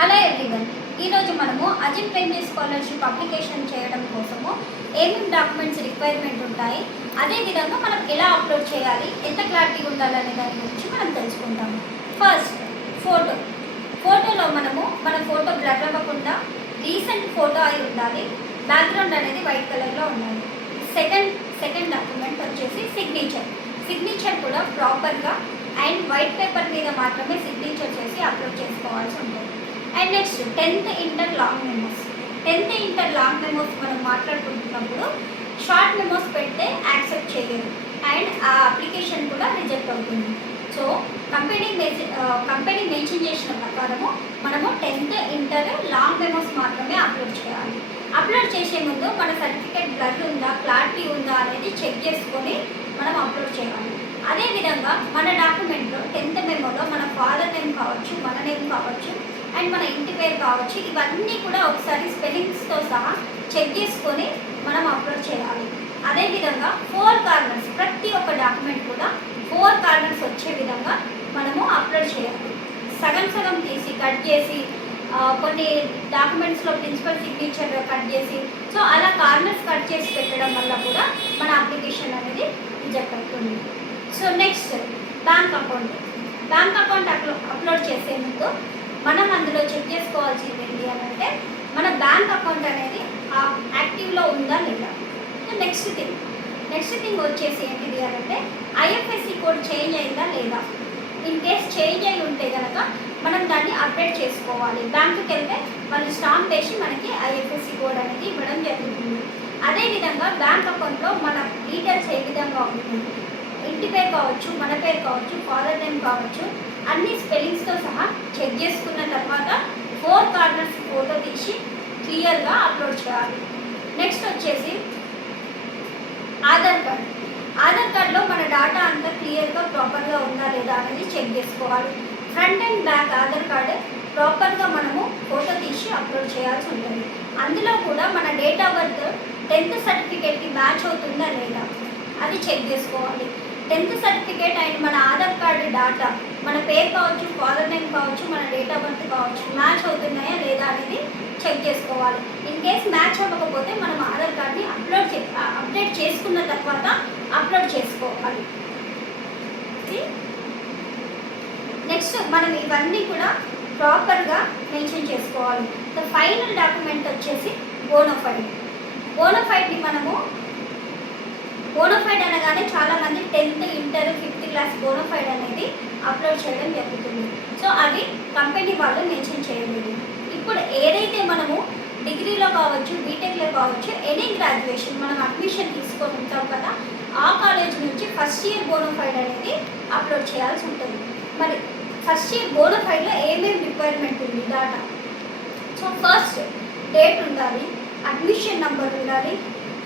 Hello everyone, ఈరోజు మనము Azim Premji scholarship application చేయడం కోసము ఏమేమి డాక్యుమెంట్స్ రిక్వైర్మెంట్ ఉంటాయి, అదేవిధంగా మనం ఎలా అప్లోడ్ చేయాలి, ఎంత క్లారిటీ ఉండాలనే దాని గురించి మనం తెలుసుకుంటాము. ఫస్ట్ ఫోటోలో మన ఫోటో బ్లర్ అవ్వకుండా రీసెంట్ ఫోటో అయి ఉండాలి. బ్యాక్గ్రౌండ్ అనేది వైట్ కలర్లో ఉండాలి. సెకండ్ డాక్యుమెంట్ వచ్చేసి సిగ్నేచర్ కూడా ప్రాపర్గా అండ్ వైట్ పేపర్ మీద మాత్రమే సిగ్నేచర్ చేసి అప్లోడ్ చేసుకోవాల్సి ఉంటుంది. And next 10th inter long memos మనం మాట్లాడుకుంటున్నప్పుడు షార్ట్ మెమోస్ పెడితే యాక్సెప్ట్ చేయరు అండ్ ఆ అప్లికేషన్ కూడా రిజెక్ట్ అవుతుంది. సో కంపెనీ మెన్షన్ చేసిన ప్రకారము మనము 10th ఇంటర్ లాంగ్ మెమోస్ మాత్రమే అప్లోడ్ చేయాలి. అప్లోడ్ చేసే ముందు మన సర్టిఫికేట్ బ్లర్ ఉందా, క్లారిటీ ఉందా అనేది చెక్ చేసుకొని మనం అప్లోడ్ చేయాలి. అదేవిధంగా మన డాక్యుమెంట్లో 10th మెమోలో మన ఫాదర్ నేమ్ కావచ్చు, మన నేమ్ కావచ్చు అండ్ మన ఇంటి పేరు కావచ్చు, ఇవన్నీ కూడా ఒకసారి స్పెల్లింగ్స్తో సహా చెక్ చేసుకొని మనం అప్లోడ్ చేయాలి. అదేవిధంగా 4 కార్నర్స్, ప్రతి ఒక్క డాక్యుమెంట్ కూడా 4 కార్నర్స్ వచ్చే విధంగా మనము అప్లోడ్ చేయాలి. సగం తీసి కట్ చేసి కొన్ని డాక్యుమెంట్స్లో ప్రిన్సిపల్ సిగ్నేచర్ కట్ చేసి సో అలా కార్నర్స్ కట్ చేసి పెట్టడం వల్ల కూడా మన అప్లికేషన్ అనేది రిజెక్ట్ అవుతుంది. So next bank account upload చేసే ముందు మనం అందులో చెక్ చేసుకోవాల్సింది ఏంటి అని అంటే మన బ్యాంక్ అకౌంట్ అనేది యాక్టివ్లో ఉందా లేదా. నెక్స్ట్ థింగ్ వచ్చేసి ఏంటిది అని అంటే ఐఎఫ్ఎస్సి కోడ్ చేంజ్ అయిందా లేదా. ఇన్ కేస్ చేంజ్ అయి ఉంటే కనుక మనం దాన్ని అప్డేట్ చేసుకోవాలి. బ్యాంకుకి వెళ్తే వాళ్ళు స్టాంప్ వేసి మనకి ఐఎఫ్ఎస్సి కోడ్ అనేది ఇవ్వడం జరుగుతుంది. అదేవిధంగా బ్యాంక్ అకౌంట్లో మన డీటెయిల్స్ ఏ విధంగా ఉంటుంది, ఇంటి పేరు కావచ్చు, మన పేరు కావచ్చు, ఫాదర్ నేమ్ కావచ్చు, అన్ని స్పెల్లింగ్స్తో సహా చెక్ చేసుకున్న తర్వాత 4 కార్నర్స్ ఫోటో తీసి క్లియర్గా అప్లోడ్ చేయాలి. నెక్స్ట్ వచ్చేసి ఆధార్ కార్డ్లో మన డేటా అంతా క్లియర్గా ప్రాపర్గా ఉందా లేదా అనేది చెక్ చేసుకోవాలి. Front and back Aadhaar card ప్రాపర్గా మనము ఫోటో తీసి అప్లోడ్ చేయాల్సి ఉంటుంది. అందులో కూడా మన డేట్ ఆఫ్ బర్త్ 10th సర్టిఫికేట్కి మ్యాచ్ అవుతుందా లేదా అది చెక్ చేసుకోవాలి. 10th సర్టిఫికేట్ అండ్ మన ఆధార్ కార్డు డేటా, మన పేరు కావచ్చు, ఫాదర్ నేమ్ కావచ్చు, మన డేట్ ఆఫ్ బర్త్ కావచ్చు, మ్యాచ్ అవుతున్నాయా లేదా అనేది చెక్ చేసుకోవాలి. ఇన్ కేస్ మ్యాచ్ అవ్వకపోతే మనం ఆధార్ కార్డ్ని అప్డేట్ చేసుకున్న తర్వాత అప్లోడ్ చేసుకోవాలి. నెక్స్ట్ మనం ఇవన్నీ కూడా ప్రాపర్గా మెన్షన్ చేసుకోవాలి. ద ఫైనల్ డాక్యుమెంట్ వచ్చేసి బోనోఫైడ్ని మనము బోనోఫైడ్ అనగానే చాలామంది 10th inter 5th class bona fide అనేది అప్లోడ్ చేయడం జరుగుతుంది. సో అవి కంపెనీ వాళ్ళు మెన్షన్ చేయలేదు. ఇప్పుడు ఏదైతే మనము డిగ్రీలో కావచ్చు, బీటెక్లో కావచ్చు, ఎనీ గ్రాడ్యుయేషన్ మనం అడ్మిషన్ తీసుకొని ఉంటాం కదా, ఆ కాలేజ్ నుంచి ఫస్ట్ ఇయర్ బోనోఫైడ్ అనేది అప్లోడ్ చేయాల్సి ఉంటుంది. మరి ఫస్ట్ ఇయర్ బోనోఫైడ్లో ఏమేమి రిక్వైర్మెంట్ ఉంది డేటా. సో ఫస్ట్ డేట్ ఉండాలి, అడ్మిషన్ నెంబర్ ఉండాలి,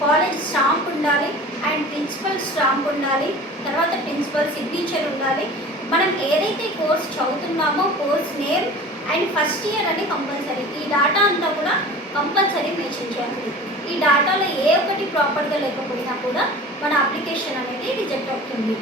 కాలేజ్ స్టాంప్ ఉండాలి అండ్ ప్రిన్సిపల్ స్టాంప్ ఉండాలి, తర్వాత ప్రిన్సిపల్ సిగ్నేచర్ ఉండాలి. మనం ఏదైతే కోర్స్ చదువుతున్నామో course name and first year అని కంపల్సరీ. ఈ డేటా అంతా కూడా కంపల్సరీ మెన్షన్ చేయాలి. ఈ డేటాలో ఏ ఒక్కటి ప్రాపర్గా లేకపోయినా కూడా మన అప్లికేషన్ అనేది రిజెక్ట్ అవుతుంది.